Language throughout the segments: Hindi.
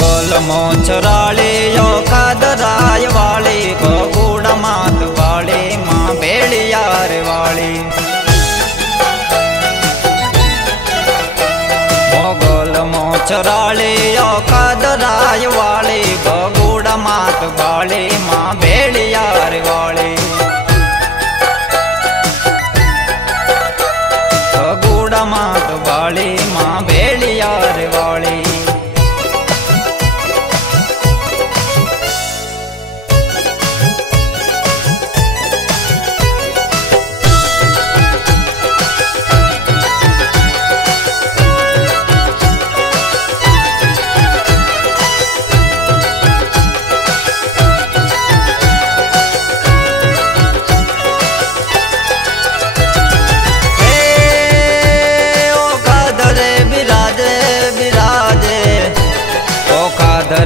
मोगल मोचराली यो कादराय वाली बगुड़ मात वाली माँ बेड़ियार वाली। मोगल मोचराली यो कादराय वाली बगुड़ मात वाली माँ बेड़ियार वाली। बगुड़ मात वाली माँ बेड़ियार वाली।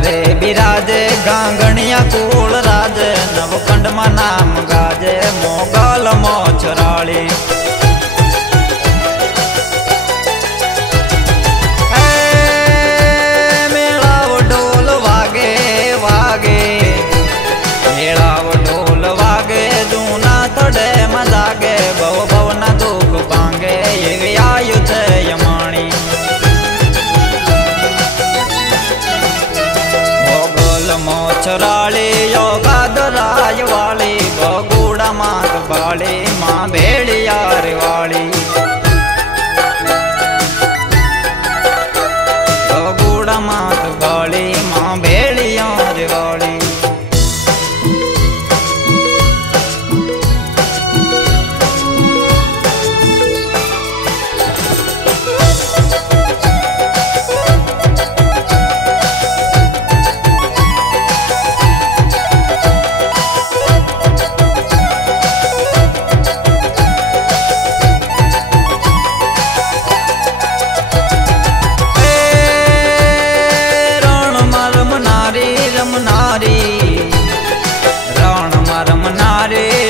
रे बिराजे गांगणिया कूल राजे नवखंड मा नाम गाजे मोगल मोचराली। मेलाव ढोल वागे वागे मेलाव ढोल वागे जूना थोड़े मजागे भव भवना दुख पांगे ये आयु थे यमाणी। मोचराली यो कादराय वाली बगुड़ मात वाली माँ बेड़ियार वाली। बगुड़ मात वाली माँ बेड़ियार वाली।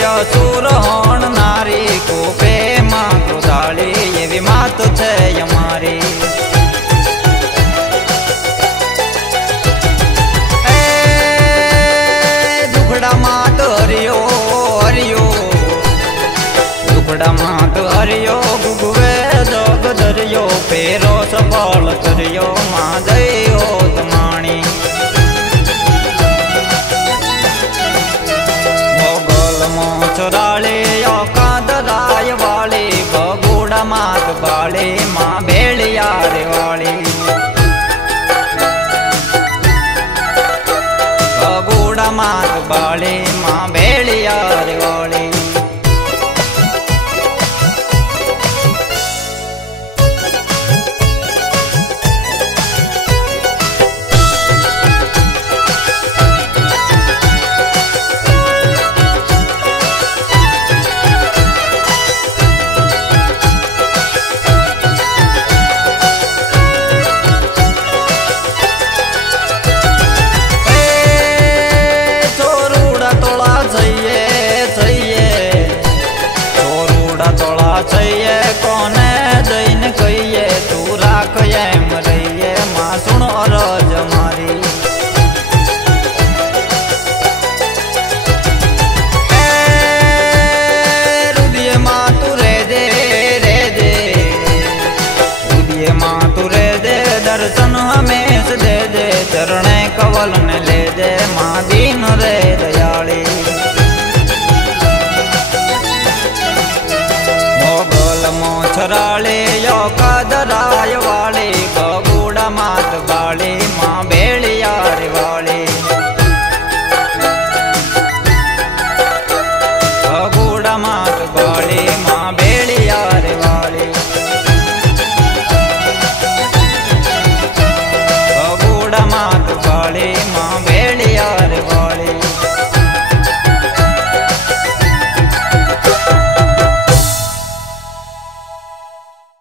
असुर होण नारी को प्रेमा क्रोधाली ये भी मात छे हमारी। दुखड़ा मात हरियो हरियो दुखड़ा मात हरियो गुगुवे जोग धरियो फेरो सफल करियो माँ जयो तमाणी। मोचराली यो कादराय वाली बगुड़ मात वाली माँ बेड़ियार वाली। बगुड़ मात वाली